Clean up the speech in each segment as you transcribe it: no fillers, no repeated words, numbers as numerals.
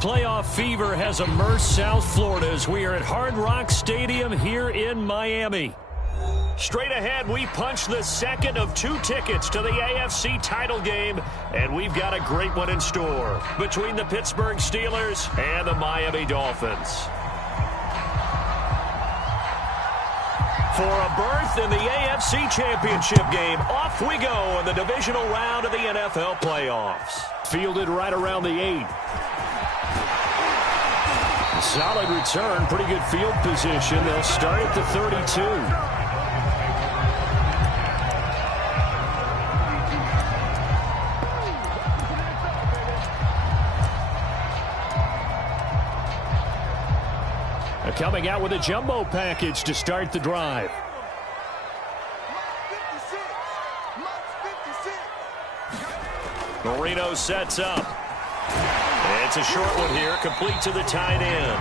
Playoff fever has immersed South Florida as we are at Hard Rock Stadium here in Miami. Straight ahead, we punch the second of 2 tickets to the AFC title game, and we've got a great one in store between the Pittsburgh Steelers and the Miami Dolphins. For a berth in the AFC Championship game, off we go in the divisional round of the NFL playoffs. Fielded right around the 8. Solid return, pretty good field position. They'll start at the 32. Coming out with a jumbo package to start the drive. Marino sets up. It's a short one here, complete to the tight end.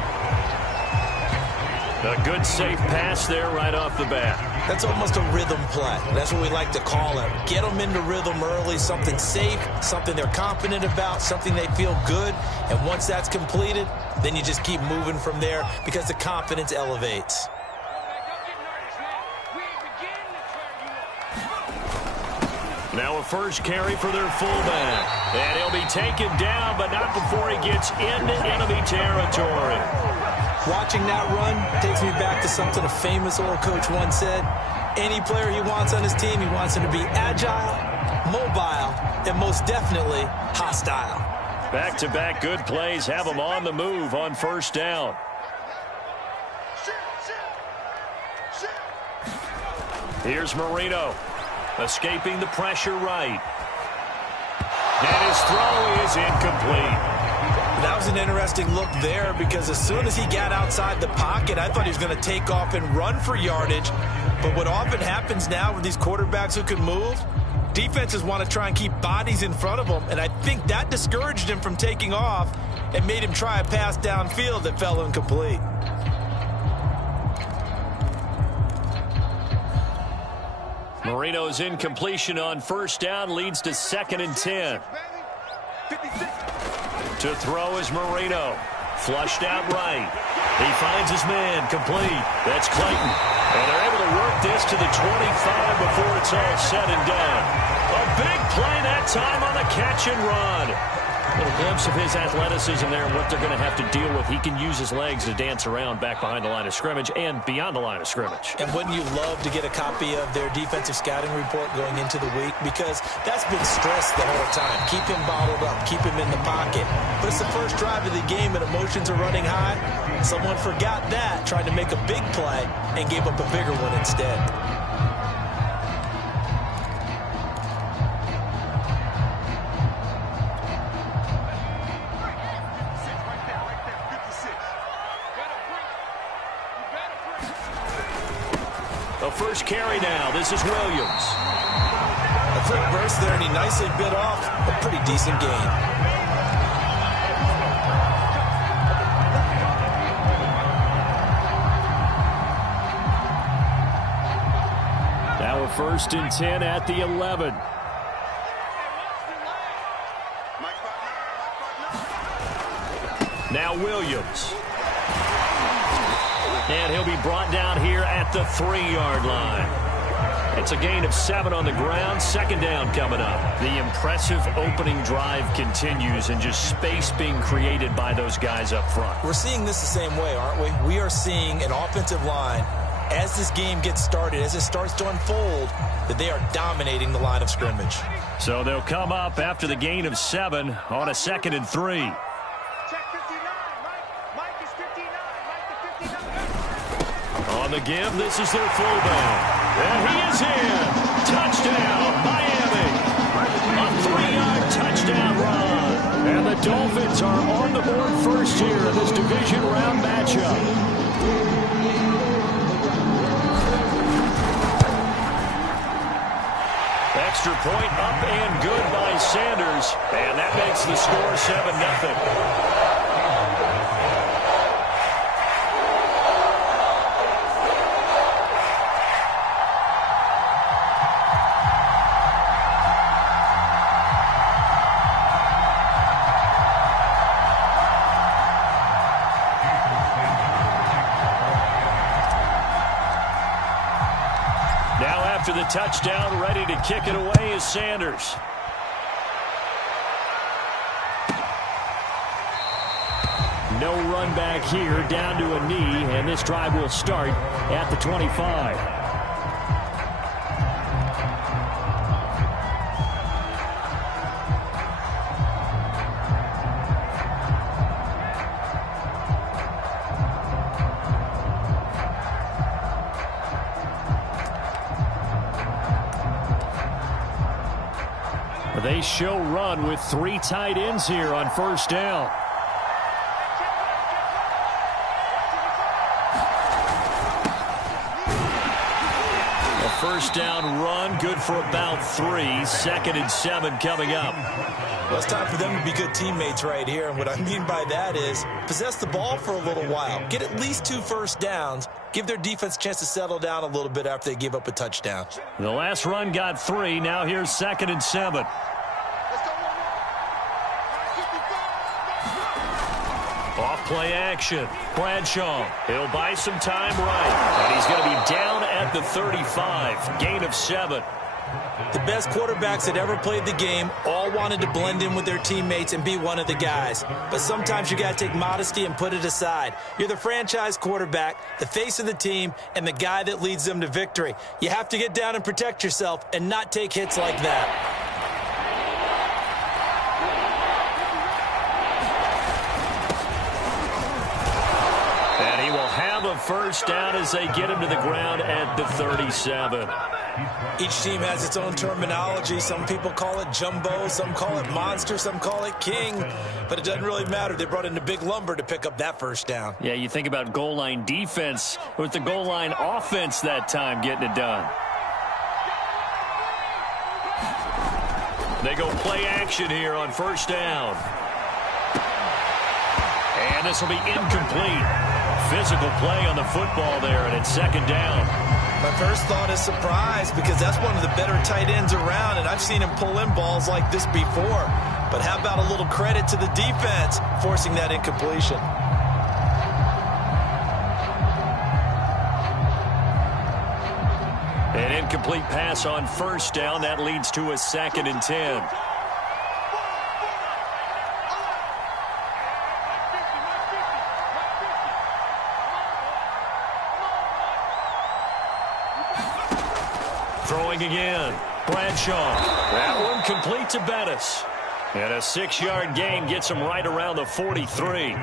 A good safe pass there right off the bat. That's almost a rhythm play. That's what we like to call it. Get them into rhythm early, something safe, something they're confident about, something they feel good. And once that's completed, then you just keep moving from there because the confidence elevates. Now a first carry for their fullback. And he'll be taken down, but not before he gets into enemy territory. Watching that run takes me back to something a famous old coach once said. Any player he wants on his team, he wants him to be agile, mobile, and most definitely hostile. Back-to-back good plays have him on the move on first down. Here's Marino, escaping the pressure right. And his throw is incomplete. That was an interesting look there because as soon as he got outside the pocket, I thought he was going to take off and run for yardage. But what often happens now with these quarterbacks who can move, defenses want to try and keep bodies in front of them, and I think that discouraged him from taking off and made him try a pass downfield that fell incomplete. Marino's incompletion on first down leads to 2nd and 10. To throw is Marino. Flushed out right. He finds his man complete. That's Clayton. And they're able to work this to the 25 before it's all said and done. A big play that time on the catch and run. A little glimpse of his athleticism there and what they're going to have to deal with. He can use his legs to dance around back behind the line of scrimmage and beyond the line of scrimmage. And wouldn't you love to get a copy of their defensive scouting report going into the week? Because that's been stressed the whole time. Keep him bottled up. Keep him in the pocket. But it's the first drive of the game and emotions are running high. Someone forgot that, tried to make a big play, and gave up a bigger one instead. The first carry now. This is Williams. A quick burst there, and he nicely bit off a pretty decent gain. Now a 1st and 10 at the 11. Now Williams. And he'll be brought down here at the 3-yard line. It's a gain of 7 on the ground. 2nd down coming up. The impressive opening drive continues and just space being created by those guys up front. We're seeing this the same way, aren't we? We are seeing an offensive line, as this game gets started, as it starts to unfold, that they are dominating the line of scrimmage. So they'll come up after the gain of 7 on a 2nd and 3. On the give, this is their fullback. And he is in. Touchdown, Miami. A 3-yard touchdown run. And the Dolphins are on the board first here in this division round matchup. Extra point up and good by Sanders. And that makes the score 7-0. after the touchdown, ready to kick it away is Sanders. No run back here, down to a knee, and this drive will start at the 25. They show run with 3 tight ends here on first down. A first down run, good for about 3. 2nd and 7 coming up. Well, it's time for them to be good teammates right here. And what I mean by that is possess the ball for a little while. Get at least 2 first downs. Give their defense a chance to settle down a little bit after they give up a touchdown. The last run got 3. Now here's 2nd and 7. Off play action. Bradshaw. He'll buy some time right. And he's going to be down at the 35. Gain of 7. The best quarterbacks that ever played the game all wanted to blend in with their teammates and be one of the guys. But sometimes you got to take modesty and put it aside. You're the franchise quarterback, the face of the team, and the guy that leads them to victory. You have to get down and protect yourself and not take hits like that. A first down as they get him to the ground at the 37. Each team has its own terminology. Some people call it jumbo, some call it monster, some call it king. But it doesn't really matter. They brought in a big lumber to pick up that first down. Yeah, you think about goal line defense with the goal line offense that time getting it done. They go play action here on first down. And this will be incomplete. Physical play on the football there, and it's 2nd down. My first thought is surprise because that's one of the better tight ends around, and I've seen him pull in balls like this before. But how about a little credit to the defense forcing that incompletion? An incomplete pass on first down. That leads to a 2nd and 10. Throwing again. Bradshaw. That one complete to Bettis. And a 6-yard gain gets him right around the 43.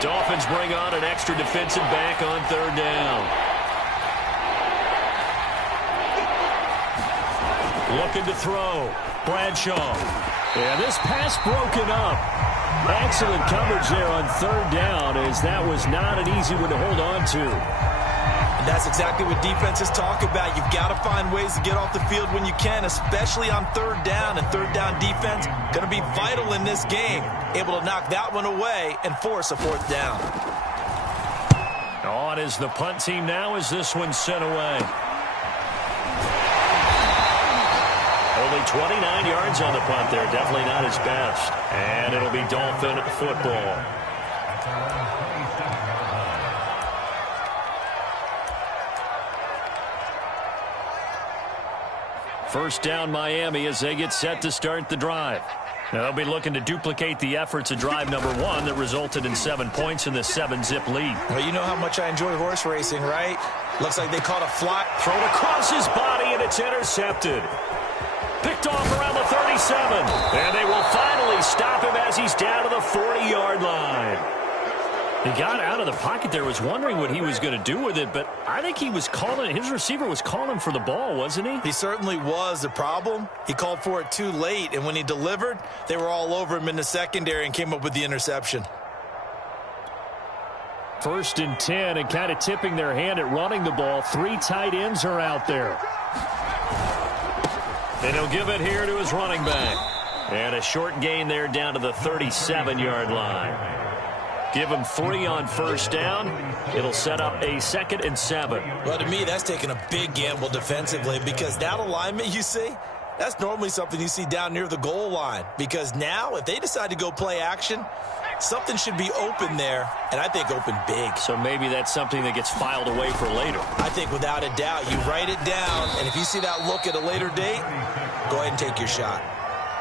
Dolphins bring on an extra defensive back on 3rd down. Looking to throw. Bradshaw. Yeah, this pass broken up. Excellent coverage there on 3rd down, as that was not an easy one to hold on to. And that's exactly what defenses talk about. You've got to find ways to get off the field when you can, especially on 3rd down. And 3rd down defense going to be vital in this game. Able to knock that one away and force a 4th down. On is the punt team now as this one's sent away. Only 29 yards on the punt there. Definitely not his best. And it'll be Dolphin football. First down Miami as they get set to start the drive. Now they'll be looking to duplicate the efforts of drive number 1 that resulted in 7 points in the 7-zip lead. Well, you know how much I enjoy horse racing, right? Looks like they caught a fly. Thrown across his body, and it's intercepted. Picked off around the 37. And they will finally stop him as he's down to the 40-yard line. He got out of the pocket there, was wondering what he was going to do with it, but I think he was calling, his receiver was calling for the ball, wasn't he? He certainly was. The problem, he called for it too late, and when he delivered, they were all over him in the secondary and came up with the interception. 1st and 10, and kind of tipping their hand at running the ball. 3 tight ends are out there. And he'll give it here to his running back. And a short gain there down to the 37-yard line. Give him 3 on first down. It'll set up a 2nd and 7. Well, to me, that's taking a big gamble defensively because that alignment you see, that's normally something you see down near the goal line. Because now, if they decide to go play action, Something should be open there, and I think open big. So maybe that's something that gets filed away for later. I think without a doubt, you write it down, and if you see that look at a later date, go ahead and take your shot.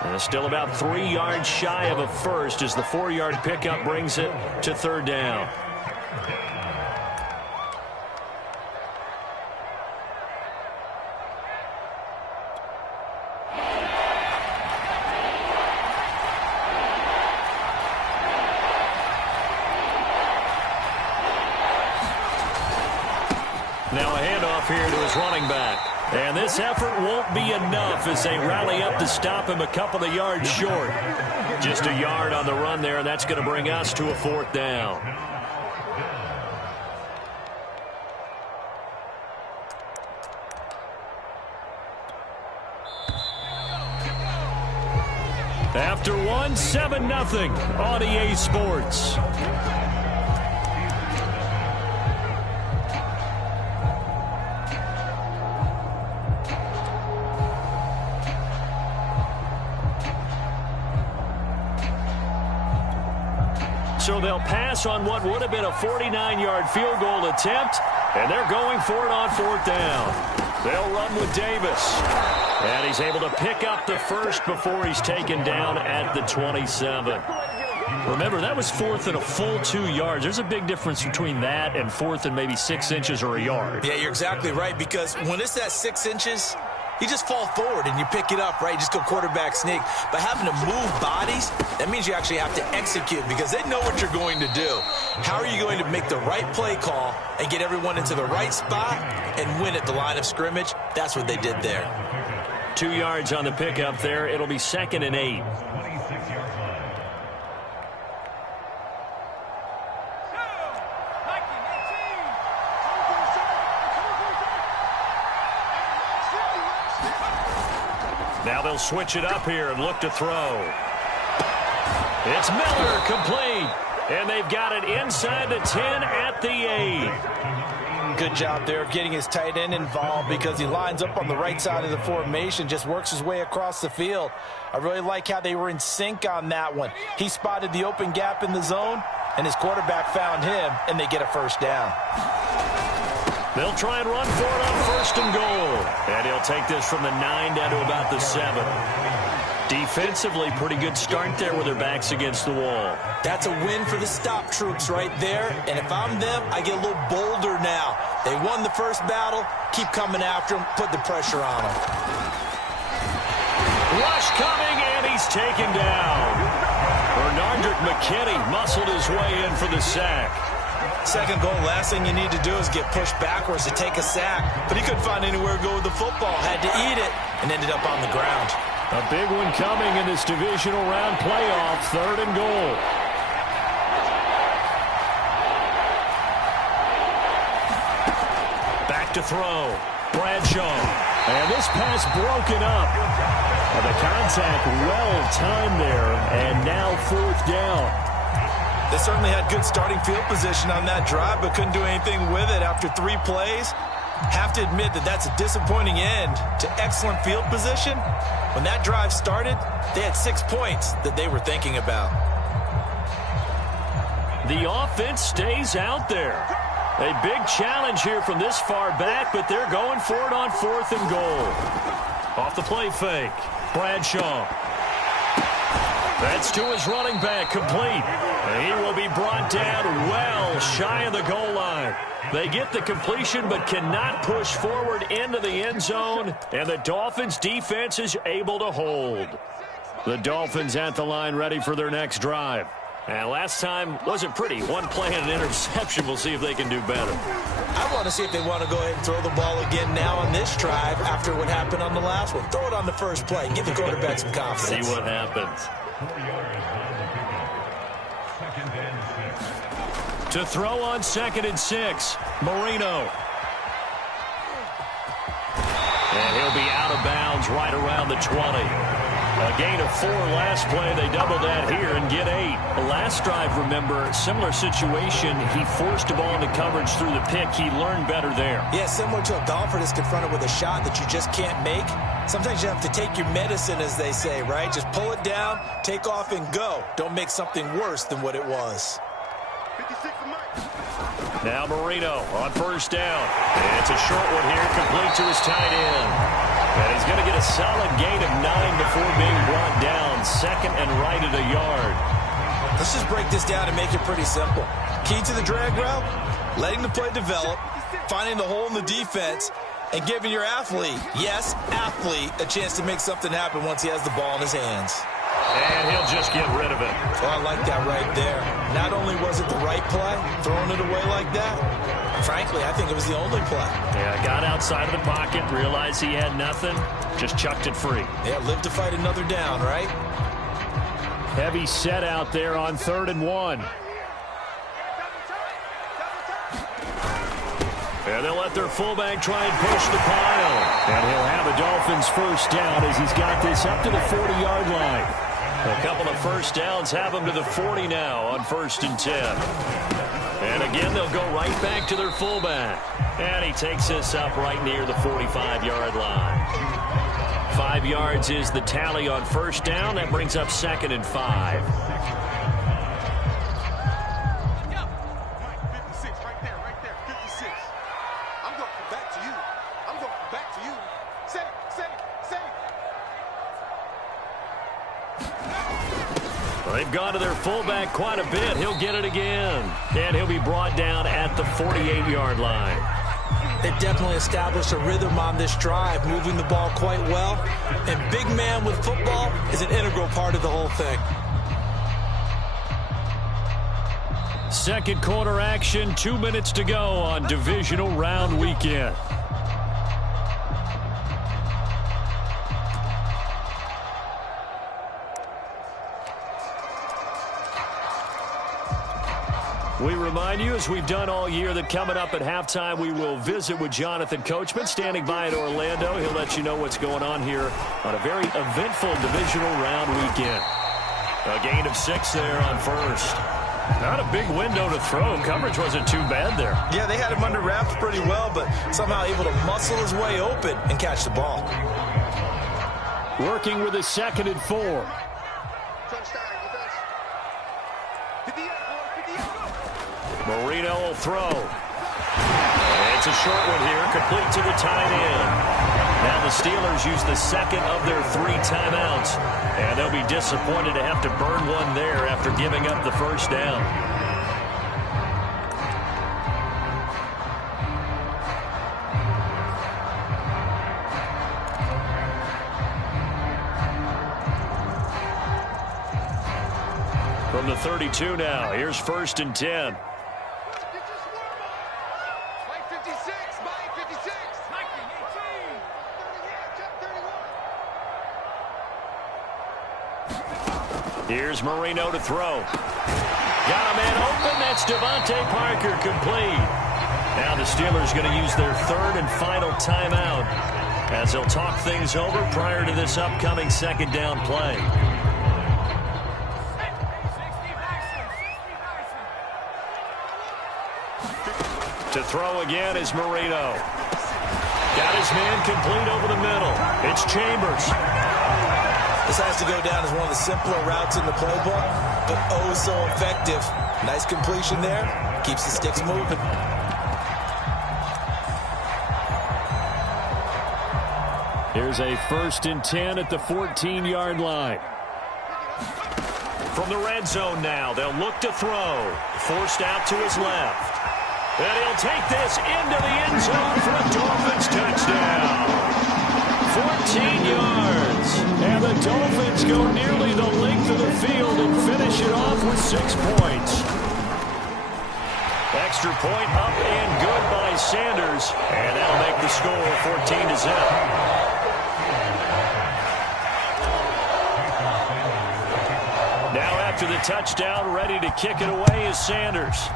And still about 3 yards shy of a first as the 4-yard pickup brings it to third down. Now a handoff here to his running back. And this effort won't be enough as they rally up to stop him a couple of yards short. Just a yard on the run there, and that's going to bring us to a 4th down. After one, 7-0 on EA Sports. So they'll pass on what would have been a 49-yard field goal attempt, and they're going for it on 4th down. They'll run with Davis. And he's able to pick up the first before he's taken down at the 27. Remember, that was 4th and a full 2 yards. There's a big difference between that and 4th and maybe 6 inches or a yard. Yeah, you're exactly right, because when it's at 6 inches, you just fall forward and you pick it up, right? You just go quarterback sneak. But having to move bodies, that means you actually have to execute because they know what you're going to do. How are you going to make the right play call and get everyone into the right spot and win at the line of scrimmage? That's what they did there. 2 yards on the pickup there. It'll be 2nd and 8. Now they'll switch it up here and look to throw. It's Miller, complete. And they've got it inside the 10 at the 8. Good job there of getting his tight end involved because he lines up on the right side of the formation, just works his way across the field. I really like how they were in sync on that one. He spotted the open gap in the zone, and his quarterback found him, and they get a first down. They'll try and run for it on 1st and goal. And he'll take this from the 9 down to about the 7. Defensively, pretty good start there with their backs against the wall. That's a win for the stop troops right there. And if I'm them, I get a little bolder now. They won the first battle. Keep coming after them. Put the pressure on them. Rush coming, and he's taken down. Bernardrick McKinney muscled his way in for the sack. Second goal, last thing you need to do is get pushed backwards to take a sack. But he couldn't find anywhere to go with the football. Had to eat it and ended up on the ground. A big one coming in this divisional round playoff, 3rd and goal. Back to throw. Bradshaw. And this pass broken up. And the contact well timed there. And now 4th down. They certainly had good starting field position on that drive, but couldn't do anything with it after 3 plays. Have to admit that that's a disappointing end to excellent field position. When that drive started, they had 6 points that they were thinking about. The offense stays out there. A big challenge here from this far back, but they're going for it on 4th and goal. Off the play fake. Bradshaw. That's to his running back, complete. And he will be brought down well shy of the goal line. They get the completion but cannot push forward into the end zone, and the Dolphins' defense is able to hold. The Dolphins at the line ready for their next drive. And last time wasn't pretty. One play and an interception. We'll see if they can do better. I want to see if they want to go ahead and throw the ball again now on this drive after what happened on the last one. Throw it on the first play. Give the quarterback some confidence. See what happens. To throw on 2nd and 6, Marino. And he'll be out of bounds right around the 20. A gain of 4 last play. They double that here and get 8. The last drive, remember, similar situation. He forced a ball into coverage through the pick. He learned better there. Yeah, similar to a golfer that's confronted with a shot that you just can't make. Sometimes you have to take your medicine, as they say, right? Just pull it down, take off, and go. Don't make something worse than what it was. Now Marino on first down. And it's a short one here, complete to his tight end. And he's going to get a solid gain of 9 before being brought down. Second and right at a yard. Let's just break this down and make it pretty simple. Key to the drag route, letting the play develop, finding the hole in the defense, and giving your athlete, yes, athlete, a chance to make something happen once he has the ball in his hands. And he'll just get rid of it. Oh, I like that right there. Not only was it the right play, throwing it away like that, frankly, I think it was the only play. Yeah, got outside of the pocket, realized he had nothing, just chucked it free. Yeah, live to fight another down, right? Heavy set out there on 3rd and 1. And they'll let their fullback try and push the pile. And he'll have a Dolphins first down as he's got this up to the 40-yard line. A couple of first downs have them to the 40 now on 1st and 10. And again, they'll go right back to their fullback. And he takes this up right near the 45-yard line. 5 yards is the tally on first down. That brings up 2nd and 5. They've gone to their fullback quite a bit. He'll get it again. And he'll be brought down at the 48-yard line. They definitely established a rhythm on this drive, moving the ball quite well. And big man with football is an integral part of the whole thing. Second quarter action, 2 minutes to go on divisional round weekend. We remind you, as we've done all year, that coming up at halftime, we will visit with Jonathan Coachman, standing by in Orlando. He'll let you know what's going on here on a very eventful divisional round weekend. A gain of 6 there on first. Not a big window to throw. Coverage wasn't too bad there. Yeah, they had him under wraps pretty well, but somehow able to muscle his way open and catch the ball. Working with a 2nd and 4. Marino will throw. It's a short one here, complete to the tight end. Now the Steelers use the second of their 3 timeouts, and they'll be disappointed to have to burn one there after giving up the first down. From the 32 now, here's 1st and 10. Here's Marino to throw. Got a man open. That's Devontae Parker, complete. Now the Steelers going to use their 3rd and final timeout as they'll talk things over prior to this upcoming 2nd down play. To throw again is Marino. Got his man complete over the middle. It's Chambers. This has to go down as one of the simpler routes in the playbook, but oh so effective. Nice completion there. Keeps the sticks moving. Here's a 1st and 10 at the 14-yard line. From the red zone now, they'll look to throw. Forced out to his left. And he'll take this into the end zone for a Dolphins touchdown. 14 yards. And the Dolphins go nearly the length of the field and finish it off with 6 points. Extra point up and good by Sanders. And that'll make the score 14-0. Now after the touchdown, ready to kick it away is Sanders.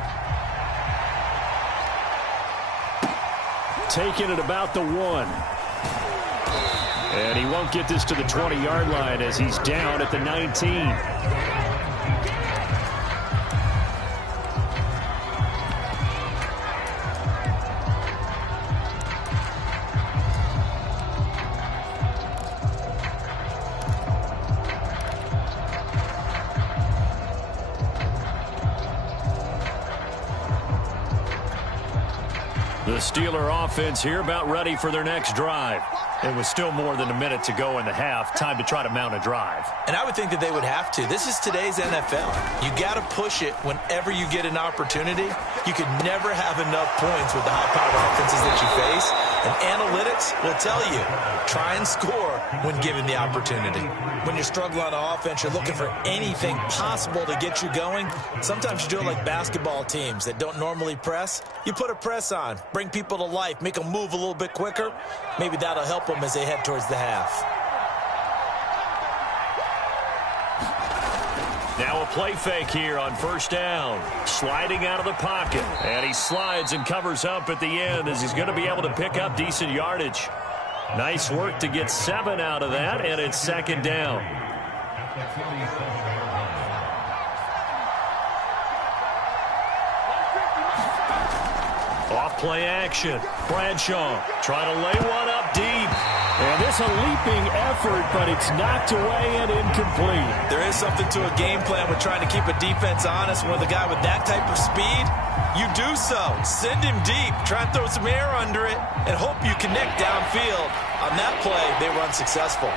Taken at about the 1. And he won't get this to the 20-yard line as he's down at the 19. The Steeler offense here about ready for their next drive. It was still more than a minute to go in the half. Time to try to mount a drive. And I would think that they would have to. This is today's NFL. You got to push it whenever you get an opportunity. You could never have enough points with the high-powered offenses that you face. And analytics will tell you, try and score when given the opportunity. When you're struggling on offense, you're looking for anything possible to get you going. Sometimes you do it like basketball teams that don't normally press. You put a press on, bring people to life, make them move a little bit quicker. Maybe that'll help them as they head towards the half. Now a play fake here on first down. Sliding out of the pocket. And he slides and covers up at the end as he's going to be able to pick up decent yardage. Nice work to get 7 out of that, and it's second down. Off play action. Bradshaw trying to lay one up deep. And this a leaping effort, but it's knocked away and incomplete. There is something to a game plan with trying to keep a defense honest. With a guy with that type of speed, you do so. Send him deep. Try and throw some air under it and hope you connect downfield. On that play, they were unsuccessful.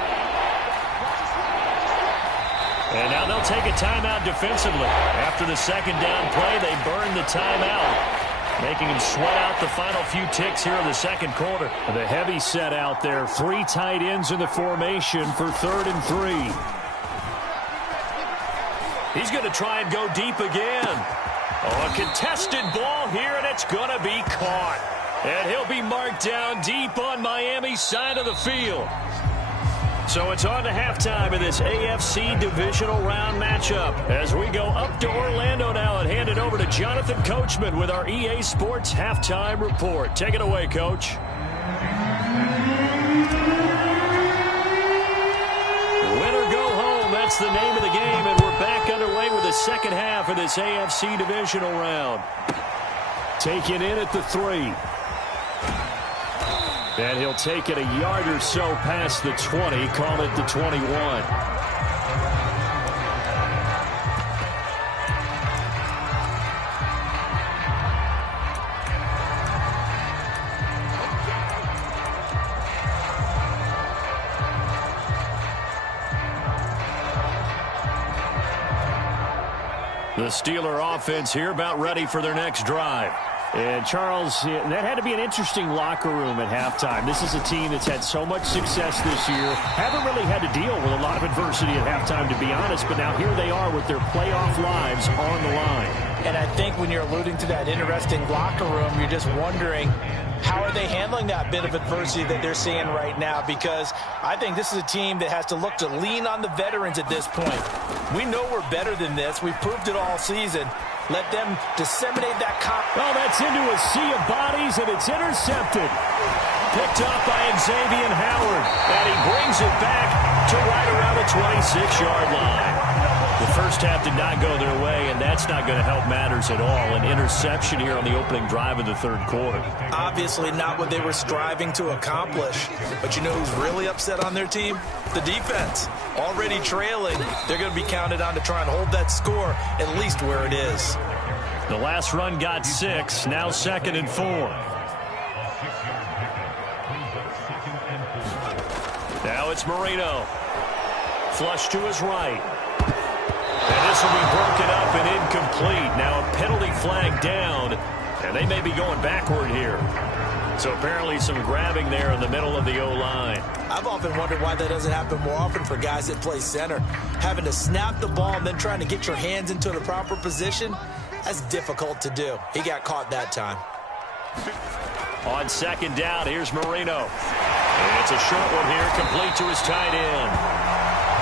And now they'll take a timeout defensively. After the second down play, they burn the timeout, making him sweat out the final few ticks here in the second quarter. The heavy set out there. 3 tight ends in the formation for 3rd and 3. He's going to try and go deep again. Oh, a contested ball here, and it's going to be caught. And he'll be marked down deep on Miami's side of the field. So it's on to halftime of this AFC divisional round matchup as we go up to Orlando now and hand it over to Jonathan Coachman with our EA Sports halftime report. Take it away, Coach. Win or go home, that's the name of the game, and we're back underway with the second half of this AFC divisional round. Taken in at the 3. And he'll take it a yard or so past the 20, call it the 21. The Steeler offense here about ready for their next drive. And, Charles, that had to be an interesting locker room at halftime. This is a team that's had so much success this year. Haven't really had to deal with a lot of adversity at halftime, to be honest. But now here they are with their playoff lives on the line. And I think when you're alluding to that interesting locker room, you're just wondering, how are they handling that bit of adversity that they're seeing right now? Because I think this is a team that has to look to lean on the veterans at this point. We know we're better than this. We've proved it all season. Let them disseminate that well, that's into a sea of bodies, and it's intercepted. Picked up by Xavier Howard, and he brings it back to right around the 26-yard line. The first half did not go their way, and that's not going to help matters at all. An interception here on the opening drive of the third quarter. Obviously not what they were striving to accomplish. But you know who's really upset on their team? The defense. Already trailing. They're going to be counted on to try and hold that score at least where it is. The last run got 6. Now 2nd and 4. Now it's Marino. Flush to his right. And this will be broken up and incomplete. Now a penalty flag down, and they may be going backward here. So apparently some grabbing there in the middle of the O-line. I've often wondered why that doesn't happen more often for guys that play center. Having to snap the ball and then trying to get your hands into the proper position, that's difficult to do. He got caught that time. On second down, here's Marino. And it's a short one here, complete to his tight end.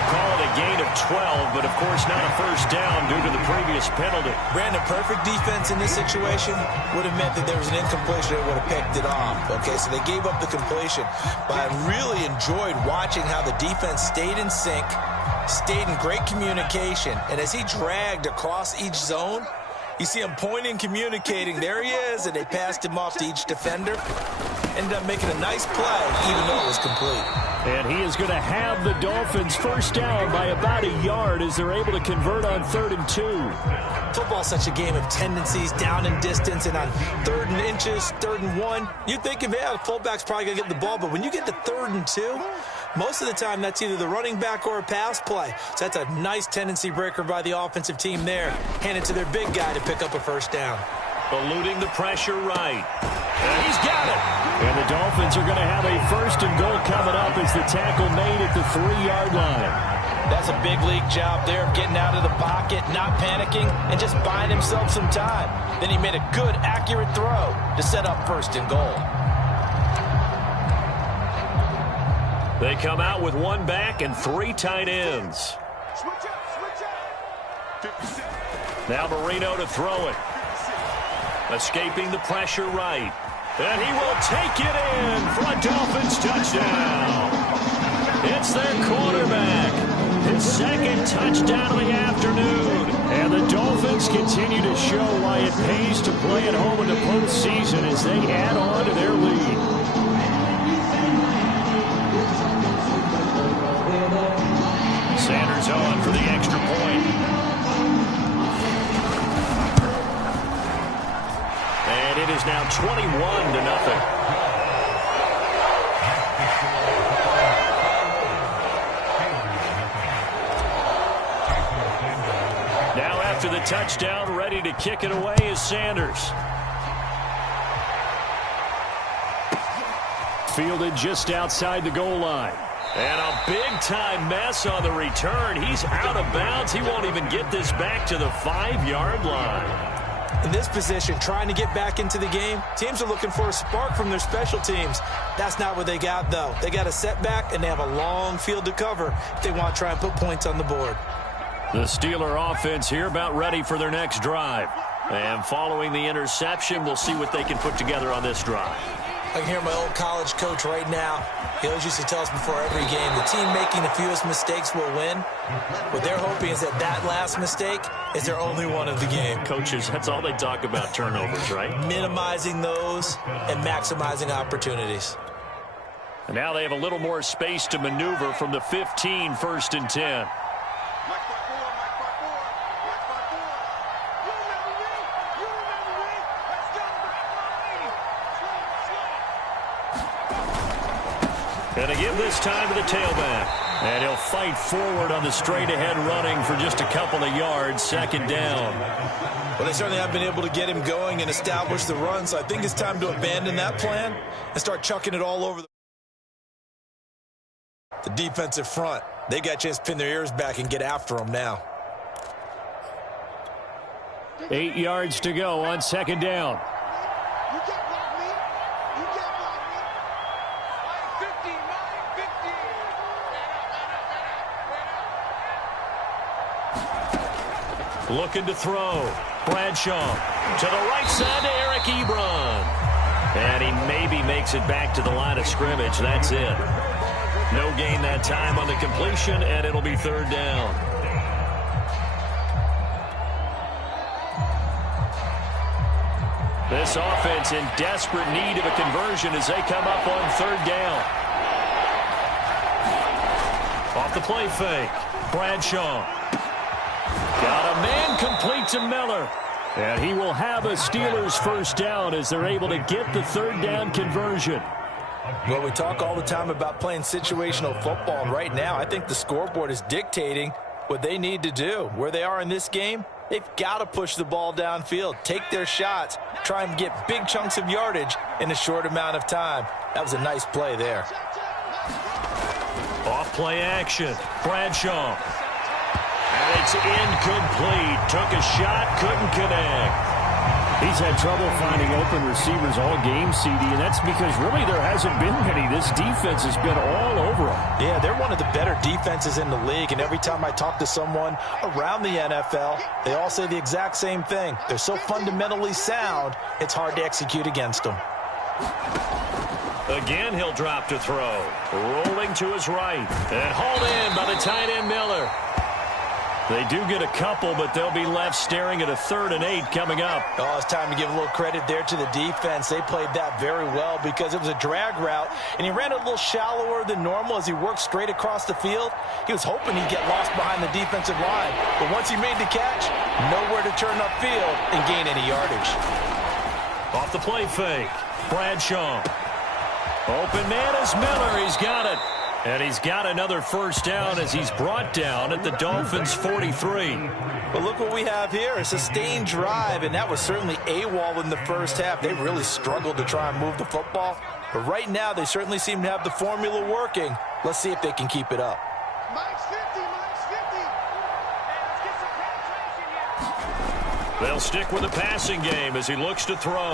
call it a gain of 12, but of course not a first down due to the previous penalty. Brandon, perfect defense in this situation would have meant that there was an incompletion that would have picked it off. Okay, so they gave up the completion. But I really enjoyed watching how the defense stayed in sync, stayed in great communication, and as he dragged across each zone, you see him pointing, communicating. There he is, and they passed him off to each defender. Ended up making a nice play, even though it was complete. And he is going to have the Dolphins first down by about a yard as they're able to convert on 3rd and 2. Football's such a game of tendencies, down and distance, and on 3rd and inches, 3rd and 1, you think, yeah, the fullback's probably going to get the ball, but when you get to 3rd and 2, most of the time that's either the running back or a pass play. So that's a nice tendency breaker by the offensive team there. Hand it to their big guy to pick up a first down. Eluding the pressure right. And he's got it. And the Dolphins are going to have a 1st and goal coming up as the tackle made at the 3-yard line. That's a big league job there of getting out of the pocket, not panicking, and just buying himself some time. Then he made a good, accurate throw to set up 1st and goal. They come out with 1 back and 3 tight ends. Now Marino to throw it. Escaping the pressure right. And he will take it in for a Dolphins touchdown. It's their quarterback. His 2nd touchdown of the afternoon. And the Dolphins continue to show why it pays to play at home in the postseason as they add on to their lead. Sanders on for the extra point. And it is now 21-0. Now after the touchdown, ready to kick it away is Sanders. Fielded just outside the goal line. And a big-time mess on the return. He's out of bounds. He won't even get this back to the 5-yard line. In this position, trying to get back into the game, teams are looking for a spark from their special teams. That's not what they got, though. They got a setback, and they have a long field to cover if they want to try and put points on the board. The Steeler offense here about ready for their next drive. And following the interception, we'll see what they can put together on this drive. I can hear my old college coach right now. He always used to tell us before every game, the team making the fewest mistakes will win. What they're hoping is that last mistake is their only one of the game. Coaches, that's all they talk about, turnovers, right? Minimizing those and maximizing opportunities. And now they have a little more space to maneuver from the 15, 1st and 10. And to give this time to the tailback. And he'll fight forward on the straight-ahead running for just a couple of yards, 2nd down. Well, they certainly have been able to get him going and establish the run, so I think it's time to abandon that plan and start chucking it all over the defensive front. They got a chance to pin their ears back and get after him now. 8 yards to go on 2nd down. Looking to throw. Bradshaw to the right side to Eric Ebron. And he maybe makes it back to the line of scrimmage. That's it. No gain that time on the completion, and it'll be 3rd down. This offense in desperate need of a conversion as they come up on 3rd down. Off the play fake. Bradshaw. Got a man complete to Miller. And he will have a Steelers first down as they're able to get the 3rd down conversion. Well, we talk all the time about playing situational football, and right now I think the scoreboard is dictating what they need to do. Where they are in this game, they've got to push the ball downfield, take their shots, try and get big chunks of yardage in a short amount of time. That was a nice play there. Off play action. Bradshaw. And it's incomplete. Took a shot, couldn't connect. He's had trouble finding open receivers all game, CD, and that's because really there hasn't been many. This defense has been all over him. Yeah, they're one of the better defenses in the league, and every time I talk to someone around the NFL, they all say the exact same thing. They're so fundamentally sound, it's hard to execute against them. Again, he'll drop to throw. Rolling to his right. And hauled in by the tight end Miller. They do get a couple, but they'll be left staring at a 3rd and 8 coming up. Oh, it's time to give a little credit there to the defense. They played that very well because it was a drag route, and he ran a little shallower than normal as he worked straight across the field. He was hoping he'd get lost behind the defensive line, but once he made the catch, nowhere to turn upfield and gain any yardage. Off the play fake, Bradshaw. Open man is Miller. He's got it. And he's got another first down as he's brought down at the Dolphins' 43. But look what we have here, a sustained drive, and that was certainly AWOL in the first half. They really struggled to try and move the football. But right now, they certainly seem to have the formula working. Let's see if they can keep it up. Minus 50, minus 50. Hey, let's get some penetration here. They'll stick with the passing game as he looks to throw.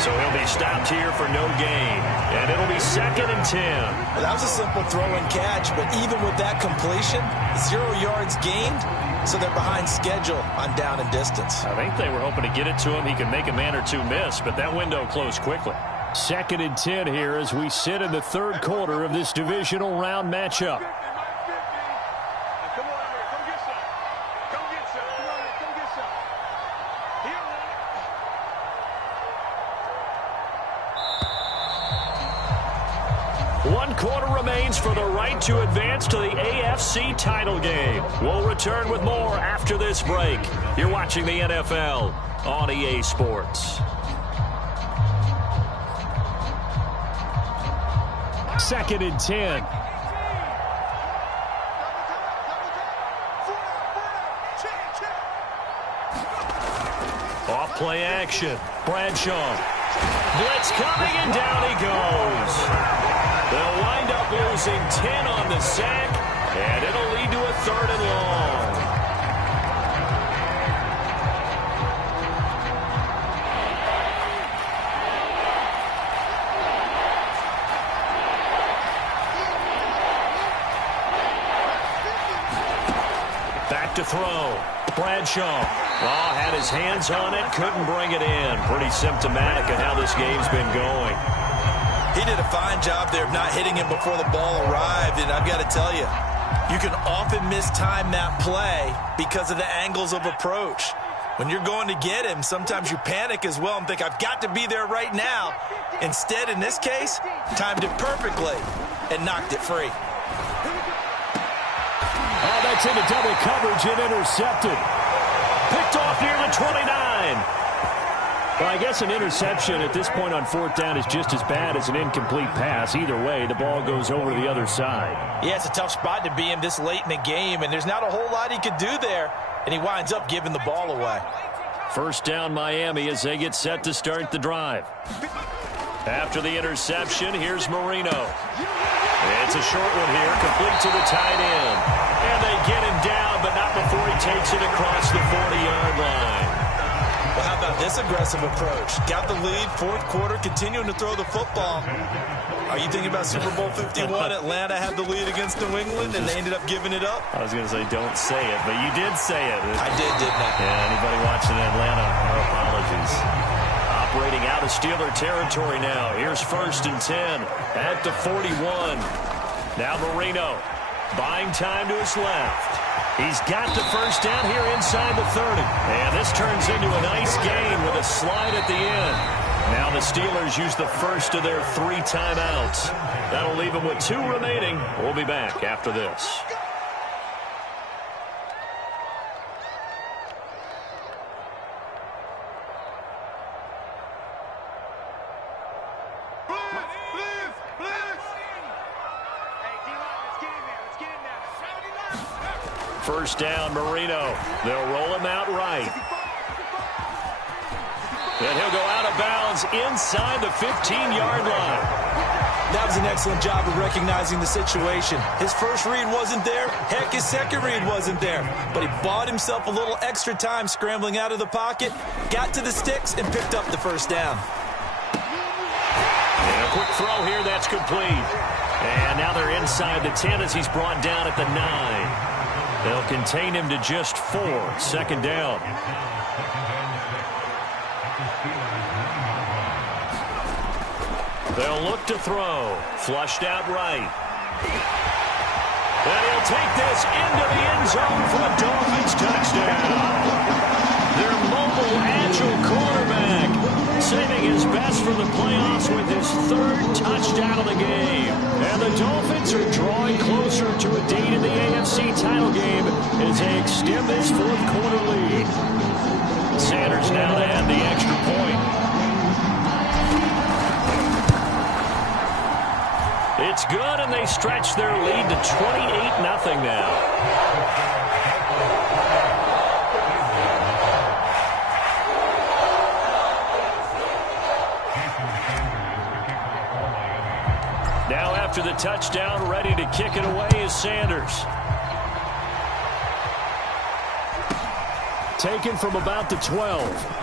So he'll be stopped here for no gain. And it'll be 2nd and 10. Well, that was a simple throw and catch, but even with that completion, 0 yards gained, so they're behind schedule on down and distance. I think they were hoping to get it to him. He could make a man or two miss, but that window closed quickly. 2nd and 10 here as we sit in the 3rd quarter of this divisional round matchup. One quarter remains for the right to advance to the AFC title game. We'll return with more after this break. You're watching the NFL on EA Sports. 2nd and 10. Off play action. Bradshaw. Blitz coming and down he goes. They'll wind up losing 10 on the sack, and it'll lead to a 3rd and long. Back to throw. Bradshaw. Oh, had his hands on it, couldn't bring it in. Pretty symptomatic of how this game's been going. He did a fine job there of not hitting him before the ball arrived, and I've got to tell you, you can often mistime that play because of the angles of approach. When you're going to get him, sometimes you panic as well and think, I've got to be there right now. Instead, in this case, timed it perfectly and knocked it free. Oh, that's into double coverage and intercepted. Picked off near the 29. Well, I guess an interception at this point on 4th down is just as bad as an incomplete pass. Either way, the ball goes over to the other side. Yeah, it's a tough spot to be in this late in the game, and there's not a whole lot he could do there, and he winds up giving the ball away. First down Miami as they get set to start the drive. After the interception, here's Marino. It's a short one here, complete to the tight end. And they get him down, but not before he takes it across the 40-yard line. Well, how about this aggressive approach? Got the lead, 4th quarter, continuing to throw the football. Are you thinking about Super Bowl 51? Atlanta had the lead against New England, and they ended up giving it up? I was going to say, don't say it, but you did say it. I did, didn't I? Yeah, anybody watching Atlanta, our apologies. Operating out of Steeler territory now. Here's 1st and 10 at the 41. Now Marino buying time to his left. He's got the first down here inside the 30. And this turns into a nice gain with a slide at the end. Now the Steelers use the first of their 3 timeouts. That'll leave them with 2 remaining. We'll be back after this. First down, Marino. They'll roll him out right. And he'll go out of bounds inside the 15-yard line. That was an excellent job of recognizing the situation. His first read wasn't there. Heck, his second read wasn't there. But he bought himself a little extra time scrambling out of the pocket, got to the sticks, and picked up the first down. And a quick throw here, that's complete. And now they're inside the 10 as he's brought down at the 9. They'll contain him to just 4. Second down. They'll look to throw. Flushed out right. And he'll take this into the end zone for a Dolphins touchdown. Their mobile, agile quarterback saving his best for the playoffs with his 3rd touchdown of the game. And the Dolphins are drawing closer to a date in the AFC title game as they extend this 4th quarter lead. Sanders now to add the extra point. It's good, and they stretch their lead to 28-0 now. Now after the touchdown, ready to kick it away is Sanders. Taken from about the 12.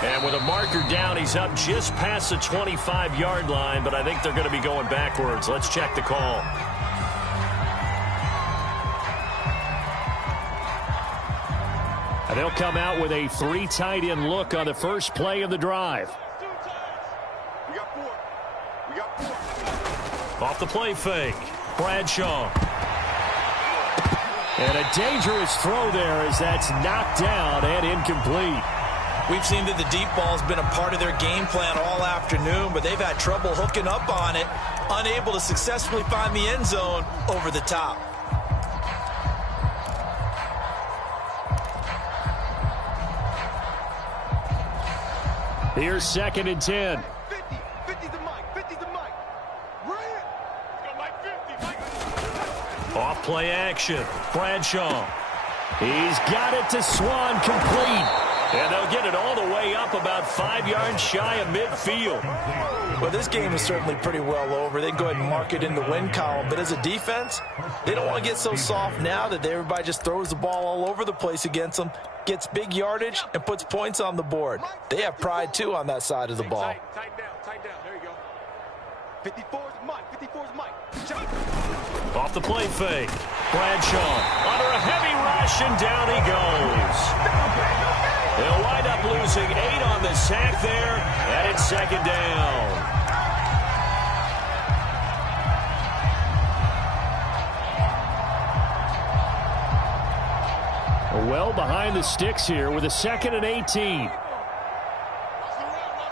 And with a marker down, he's up just past the 25-yard line, but I think they're going to be going backwards. Let's check the call. And they'll come out with a 3 tight end look on the first play of the drive. We got 4. We got 4. Off the play fake. Bradshaw. And a dangerous throw there as that's knocked down and incomplete. We've seen that the deep ball has been a part of their game plan all afternoon, but they've had trouble hooking up on it, unable to successfully find the end zone over the top. Here's 2nd and 10. 50. 50's the mic. 50's the mic. Right. Go Mike 50. Mike. Off play action. Bradshaw. He's got it to Swan, complete. And they'll get it all the way up about 5 yards shy of midfield. Well, this game is certainly pretty well over. They can go ahead and mark it in the win column. But as a defense, they don't want to get so soft now that everybody just throws the ball all over the place against them, gets big yardage, and puts points on the board. They have pride, too, on that side of the ball. Tighten down. Tighten down. There you go. 54's Mike. 54's Mike. Shot. Off the play fake. Bradshaw under a heavy rush, and down he goes. They'll wind up losing 8 on the sack there, and it's 2nd down. Well behind the sticks here with a 2nd and 18. Watch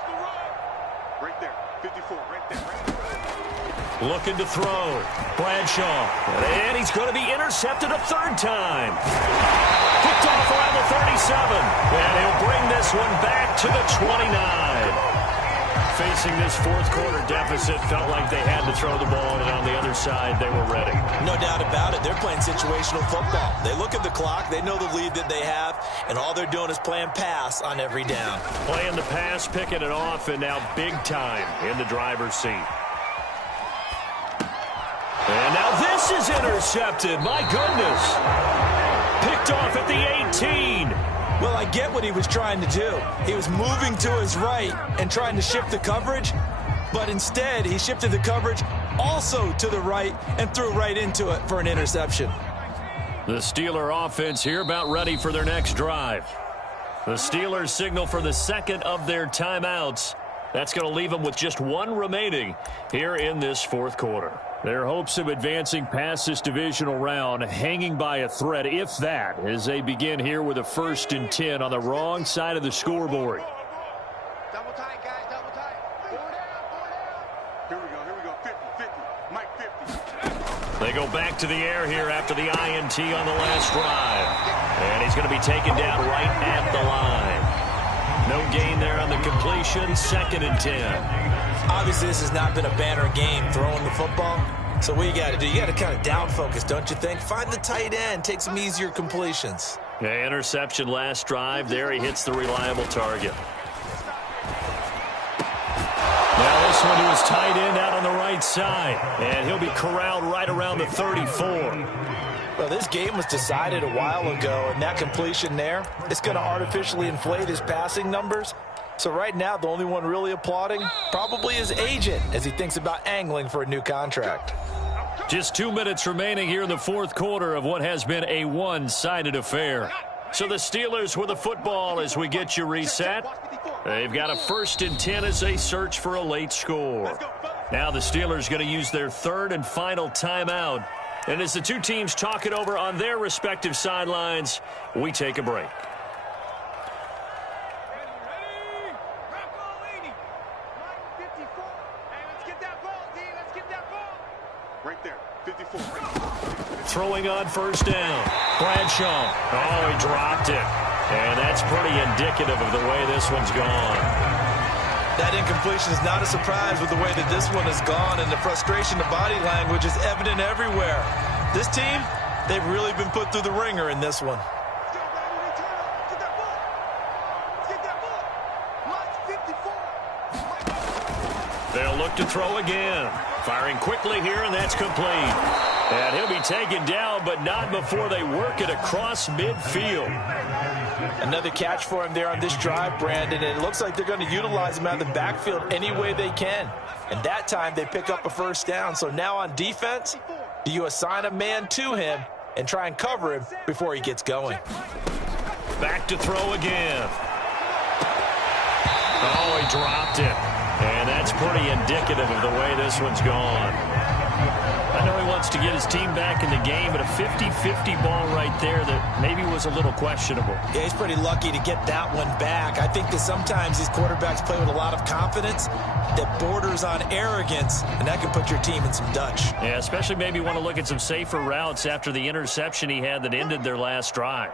the run. Right there. 54. Right there. Looking to throw. Bradshaw. And he's going to be intercepted a 3rd time. Kicked off around the 37. And he'll bring this one back to the 29. Facing this 4th quarter deficit, felt like they had to throw the ball, and on the other side, they were ready. No doubt about it. They're playing situational football. They look at the clock. They know the lead that they have, and all they're doing is playing pass on every down. Playing the pass, picking it off, and now big time in the driver's seat. And now this is intercepted. My goodness. Picked off at the 18. Well, I get what he was trying to do. He was moving to his right and trying to shift the coverage, but instead he shifted the coverage also to the right and threw right into it for an interception. The Steeler offense here about ready for their next drive. The Steelers signal for the 2nd of their timeouts. That's going to leave them with just 1 remaining here in this 4th quarter. Their hopes of advancing past this divisional round hanging by a thread, if that, as they begin here with a 1st and 10 on the wrong side of the scoreboard. Double tight, guys. Double tight. 4 down. 4 down. Here we go. 50. Mike 50. They go back to the air here after the INT on the last drive. And he's going to be taken down right at the line. No gain there on the completion. 2nd and 10. Obviously, this has not been a banner game throwing the football. So what you got to do, you got to kind of down focus, don't you think? Find the tight end, take some easier completions. Yeah, interception last drive. There he hits the reliable target. Now this one to his tight end out on the right right side, and he'll be corralled right around the 34. Well, this game was decided a while ago, and that completion there, it's going to artificially inflate his passing numbers. So right now, the only one really applauding probably his agent as he thinks about angling for a new contract. Just 2 minutes remaining here in the fourth quarter of what has been a one-sided affair. So the Steelers with the football as we get you reset. They've got a 1st and 10 as they search for a late score. Now the Steelers going to use their 3rd and final timeout. And as the two teams talk it over on their respective sidelines, we take a break. Right there, 54. Throwing on 1st down. Bradshaw. Oh, he dropped it. And that's pretty indicative of the way this one's gone. That incompletion is not a surprise with the way that this one has gone, and the frustration, the body language is evident everywhere. This team, they've really been put through the ringer in this one. They'll look to throw again. Firing quickly here, and that's complete. And he'll be taken down, but not before they work it across midfield. Another catch for him there on this drive, Brandon, and it looks like they're going to utilize him out of the backfield any way they can. And that time they pick up a 1st down. So now on defense, do you assign a man to him and try and cover him before he gets going? Back to throw again. Oh, he dropped it. And that's pretty indicative of the way this one's gone. I know he wants to get his team back in the game, but a 50-50 ball right there that maybe was a little questionable. Yeah, he's pretty lucky to get that one back. I think that sometimes these quarterbacks play with a lot of confidence that borders on arrogance, and that can put your team in some Dutch. Yeah, especially maybe want to look at some safer routes after the interception he had that ended their last drive.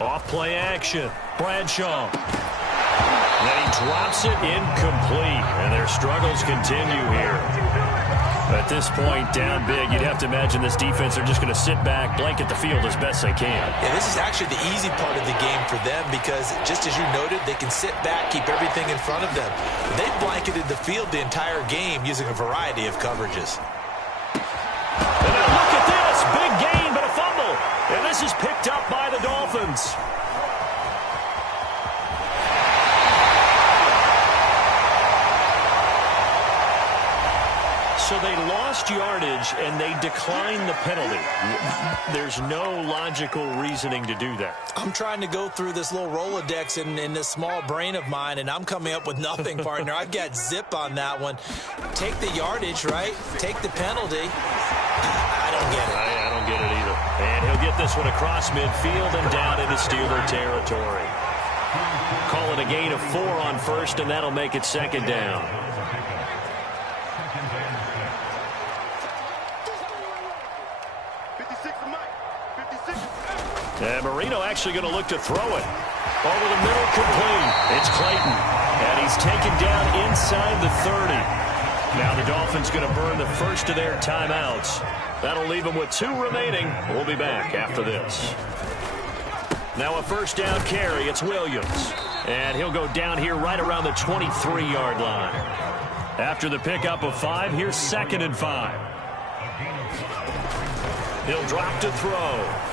Off play action. Bradshaw. Then he drops it incomplete, and their struggles continue here. At this point, down big, you'd have to imagine this defense are just going to sit back, blanket the field as best they can. Yeah, this is actually the easy part of the game for them because, just as you noted, they can sit back, keep everything in front of them. They've blanketed the field the entire game using a variety of coverages. And now look at this. Big gain, but a fumble. And this is picked up by the Dolphins. So they lost yardage, and they declined the penalty. There's no logical reasoning to do that. I'm trying to go through this little Rolodex in this small brain of mine, and I'm coming up with nothing, partner. I've got zip on that one. Take the yardage, right? Take the penalty. I don't get it. I don't get it either. And he'll get this one across midfield and down into Steeler territory. Call it a gain of 4 on 1st, and that'll make it 2nd down. And Marino actually going to look to throw it. Over the middle, complete. It's Clayton. And he's taken down inside the 30. Now the Dolphins going to burn the first of their timeouts. That'll leave them with 2 remaining. We'll be back after this. Now a 1st down carry. It's Williams. And he'll go down here right around the 23-yard line. After the pickup of 5, here's 2nd and 5. He'll drop to throw.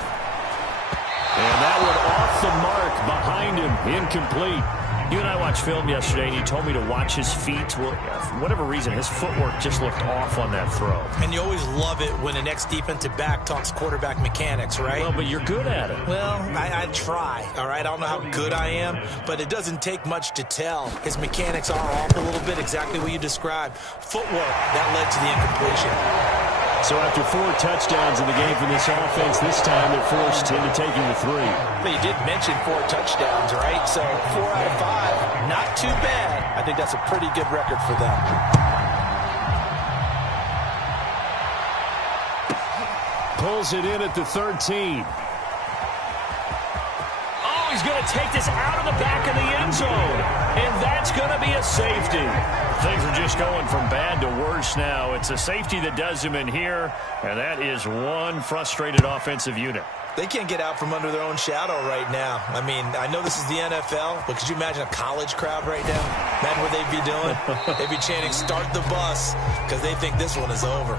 And that one off the mark behind him, incomplete. You and I watched film yesterday, and you told me to watch his feet. Well, for whatever reason, his footwork just looked off on that throw. And you always love it when an ex-defensive back talks quarterback mechanics, right? Well, but you're good at it. Well, I try, all right? I don't know how good I am, but it doesn't take much to tell. His mechanics are off a little bit, exactly what you described. Footwork, that led to the incompletion. So after 4 touchdowns in the game for this offense, this time they're forced into taking the 3. But you did mention 4 touchdowns, right? So 4 out of 5, not too bad. I think that's a pretty good record for them. Pulls it in at the 13. Oh, he's going to take this out of the back of the end zone. And that's going to be a safety. Things are just going from bad to worse now. It's a safety that does him in here, and that is one frustrated offensive unit. They can't get out from under their own shadow right now. I mean, I know this is the NFL, but could you imagine a college crowd right now? Imagine what they'd be doing. They'd be chanting, "Start the bus," because they think this one is over.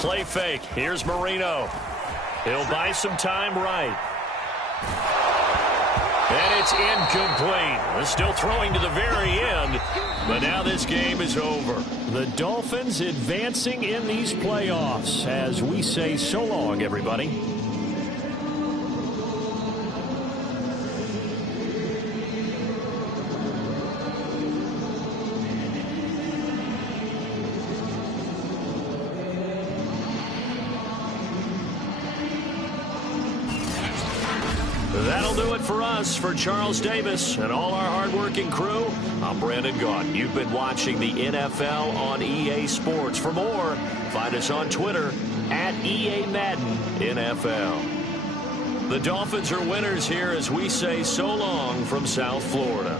Play fake. Here's Marino. He'll buy some time right. And it's incomplete. They're still throwing to the very end, but now this game is over. The Dolphins advancing in these playoffs as we say so long, everybody. That'll do it for us. For Charles Davis and all our hardworking crew, I'm Brandon Gaughan. You've been watching the NFL on EA Sports. For more, find us on Twitter at EA Madden NFL. The Dolphins are winners here as we say so long from South Florida.